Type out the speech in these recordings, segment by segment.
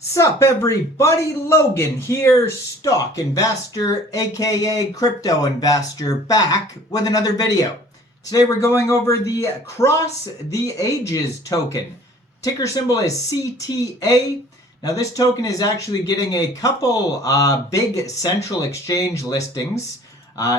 Sup everybody, Logan here, stock investor aka crypto investor, back with another video. Today we're going over the Cross the Ages token. Ticker symbol is CTA. Now this token is actually getting a couple big central exchange listings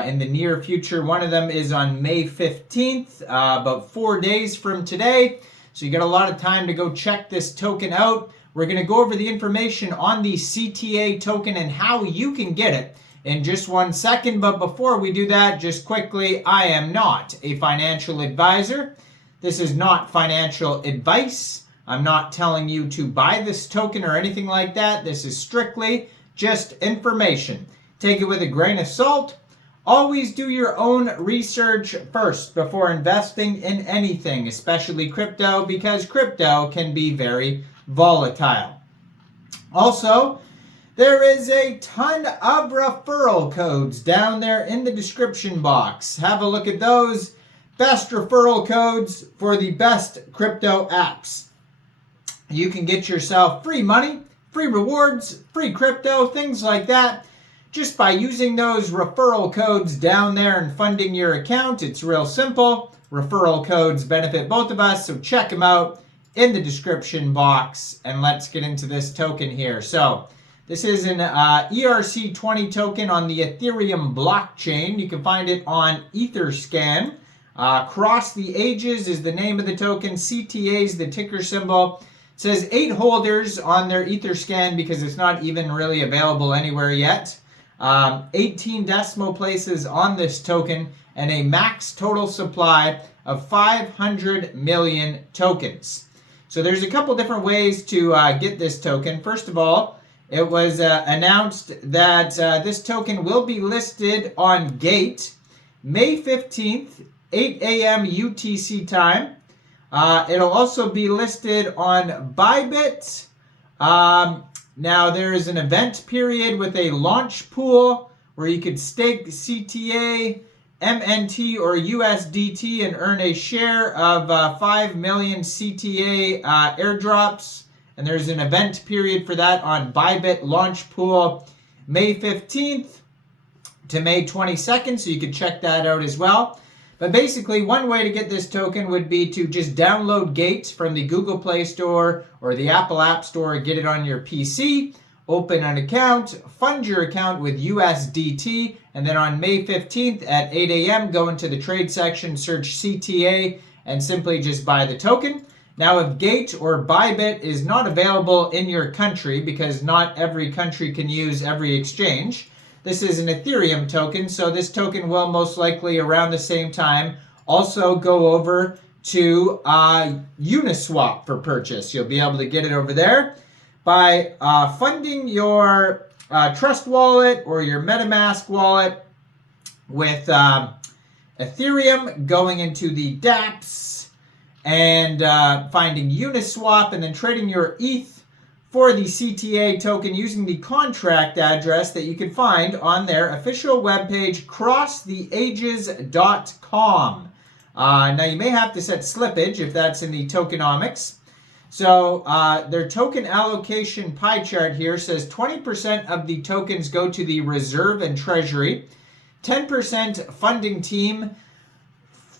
in the near future. One of them is on May 15th, about 4 days from today. So you got a lot of time to go check this token out. We're going to go over the information on the CTA token and how you can get it in just 1 second. But before we do that, just quickly, I am not a financial advisor. This is not financial advice. I'm not telling you to buy this token or anything like that. This is strictly just information. Take it with a grain of salt. Always do your own research first before investing in anything, especially crypto, because crypto can be very volatile. Also, there is a ton of referral codes down there in the description box. Have a look at those. Best referral codes for the best crypto apps. You can get yourself free money, free rewards, free crypto, things like that, just by using those referral codes down there and funding your account. It's real simple. Referral codes benefit both of us, so check them out in the description box. And let's get into this token here. So this is an ERC20 token on the Ethereum blockchain. You can find it on Etherscan. Cross the Ages is the name of the token. CTA is the ticker symbol. It says 8 holders on their Etherscan because it's not even really available anywhere yet. 18 decimal places on this token and a max total supply of 500 million tokens. So there's a couple different ways to get this token. First of all, it was announced that this token will be listed on Gate May 15th, 8 a.m. UTC time. It'll also be listed on Bybit. Now there is an event period with a launch pool where you could stake CTA, MNT, or USDT and earn a share of 5 million CTA airdrops. And there's an event period for that on Bybit launch pool May 15th to May 22nd, so you could check that out as well. But basically, one way to get this token would be to just download Gate from the Google Play Store or the Apple App Store, get it on your PC, open an account, fund your account with USDT, and then on May 15th at 8 a.m., go into the trade section, search CTA, and simply just buy the token. Now, if Gate or Bybit is not available in your country, because not every country can use every exchange, this is an Ethereum token, so this token will most likely around the same time also go over to Uniswap for purchase. You'll be able to get it over there by funding your Trust wallet or your MetaMask wallet with Ethereum, going into the dApps and finding Uniswap and then trading your ETH for the CTA token using the contract address that you can find on their official webpage, crosstheages.com. Now you may have to set slippage if that's in the tokenomics. So their token allocation pie chart here says 20% of the tokens go to the reserve and treasury, 10% funding team,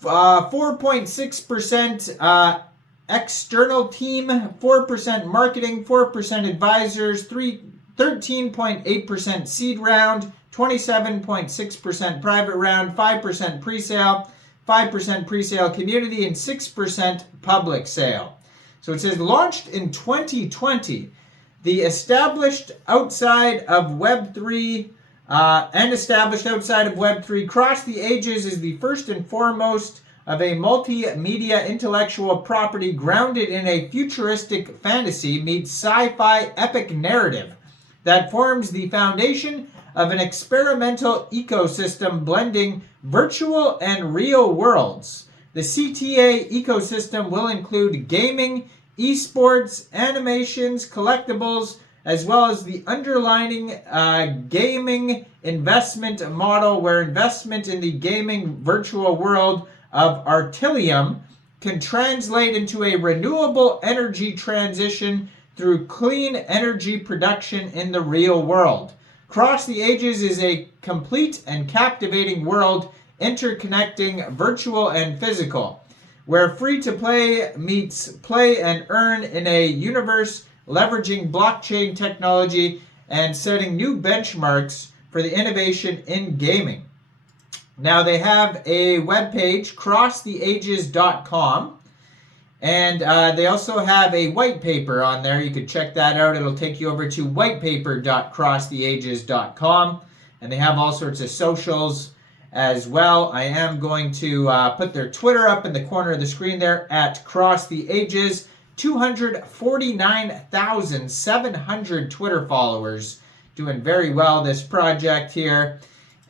4.6% external team, 4% marketing, 4% advisors, 13.8% seed round, 27.6% private round, 5% pre-sale, 5% pre-sale community, and 6% public sale. So it says launched in 2020. The established outside of Web3 Cross the Ages is the first and foremost of a multimedia intellectual property grounded in a futuristic fantasy meets sci-fi epic narrative that forms the foundation of an experimental ecosystem blending virtual and real worlds. The CTA ecosystem will include gaming, esports, animations, collectibles, as well as the underlying gaming investment model where investment in the gaming virtual world of Artilium can translate into a renewable energy transition through clean energy production in the real world. Cross the Ages is a complete and captivating world interconnecting virtual and physical, where free-to-play meets play and earn in a universe leveraging blockchain technology and setting new benchmarks for the innovation in gaming. Now they have a webpage, crosstheages.com, and they also have a white paper on there. You could check that out. It'll take you over to whitepaper.crosstheages.com, and they have all sorts of socials as well. I am going to put their Twitter up in the corner of the screen there at crosstheages. 249,700 Twitter followers. Doing very well, this project here.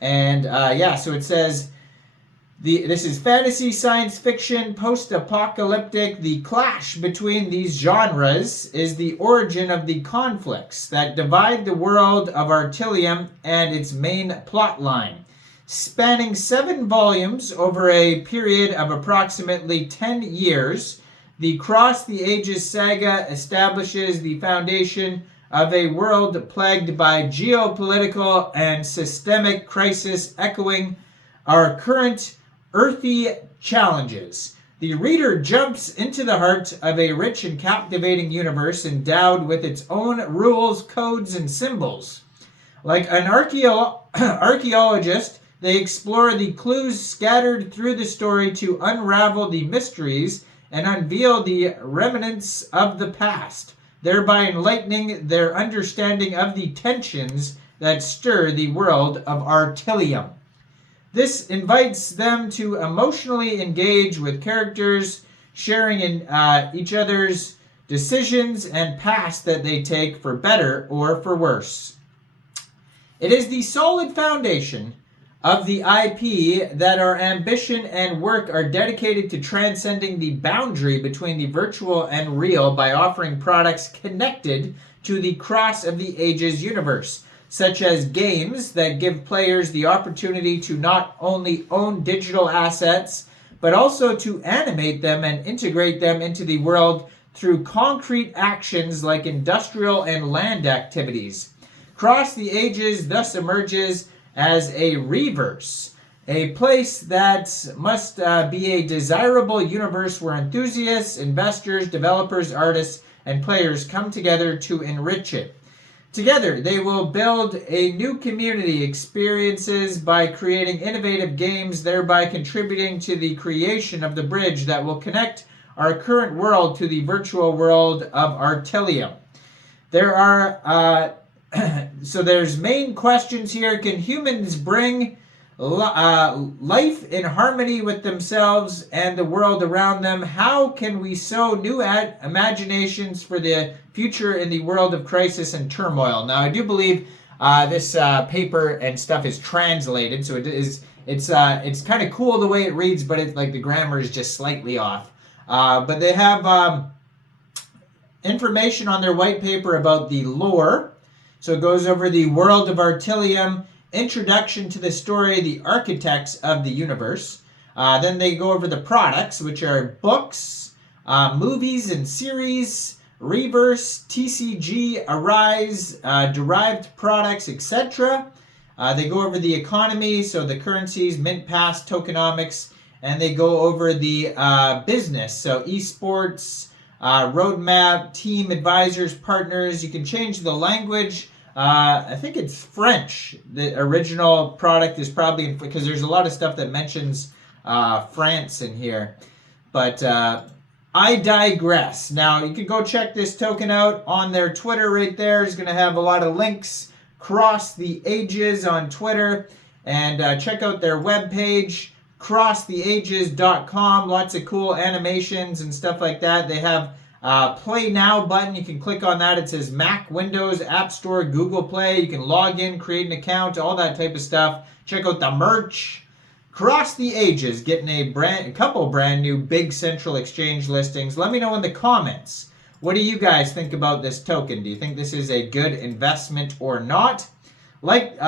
And yeah, so it says, this is fantasy, science fiction, post-apocalyptic. The clash between these genres is the origin of the conflicts that divide the world of Artilium and its main plot line. Spanning 7 volumes over a period of approximately 10 years, the Cross the Ages saga establishes the foundation of a world plagued by geopolitical and systemic crisis echoing our current earthy challenges. The reader jumps into the heart of a rich and captivating universe endowed with its own rules, codes, and symbols. Like an archaeologist, they explore the clues scattered through the story to unravel the mysteries and unveil the remnants of the past, thereby enlightening their understanding of the tensions that stir the world of Artilium. This invites them to emotionally engage with characters, sharing in each other's decisions and paths that they take for better or for worse. It is the solid foundation of the IP that our ambition and work are dedicated to transcending the boundary between the virtual and real by offering products connected to the Cross of the Ages universe, such as games that give players the opportunity to not only own digital assets, but also to animate them and integrate them into the world through concrete actions like industrial and land activities. Cross the Ages thus emerges as a reverse, a place that must be a desirable universe where enthusiasts, investors, developers, artists, and players come together to enrich it. Together, they will build a new community experiences by creating innovative games, thereby contributing to the creation of the bridge that will connect our current world to the virtual world of Artilium. There are so there's main questions here. Can humans bring life in harmony with themselves and the world around them? How can we sow new imaginations for the future in the world of crisis and turmoil? Now, I do believe this paper and stuff is translated, so it's kind of cool the way it reads, but it's like the grammar is just slightly off. But they have information on their white paper about the lore. So it goes over the world of Artilium, introduction to the story, the architects of the universe. Then they go over the products, which are books, movies and series, Reverse, TCG, Arise, derived products, etc. They go over the economy, so the currencies, mint, pass, tokenomics, and they go over the business, so esports, roadmap, team, advisors, partners. You can change the language. I think it's French. The original product is probably, because there's a lot of stuff that mentions France in here. But I digress. Now, you can go check this token out on their Twitter right there. It's going to have a lot of links. Cross the Ages on Twitter. And check out their webpage, crosstheages.com. Lots of cool animations and stuff like that. They have Play Now button. You can click on that. It says Mac, Windows, App Store, Google Play. You can log in, create an account, all that type of stuff. Check out the merch. Cross the Ages, getting a couple brand new big central exchange listings. Let me know in the comments. What do you guys think about this token? Do you think this is a good investment or not? Like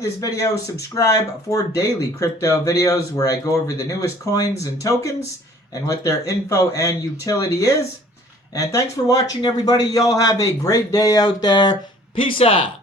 this video, subscribe for daily crypto videos where I go over the newest coins and tokens and what their info and utility is. And thanks for watching, everybody. Y'all have a great day out there. Peace out.